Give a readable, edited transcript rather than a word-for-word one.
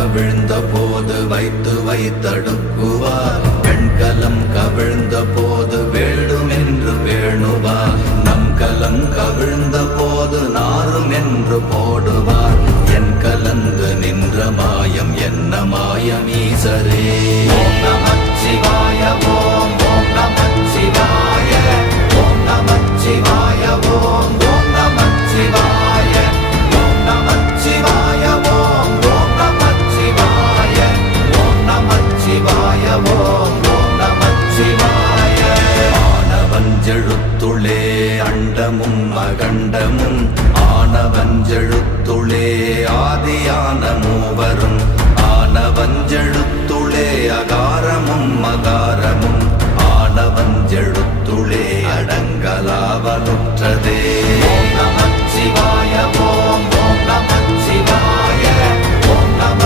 கவிழ்ந்த போது வைத்து வைத்தடுக்குவார். பெண்கலம் கவிழ்ந்த போது வேண்டுமென்று வேணுவார். நம் கலம் கவிழ்ந்த போது நாரும் என்று போடுவார். என் கலந்து நின்ற மாயம் என்ன மாயம் ஈசரே. ஓம் நமச்சிவாய.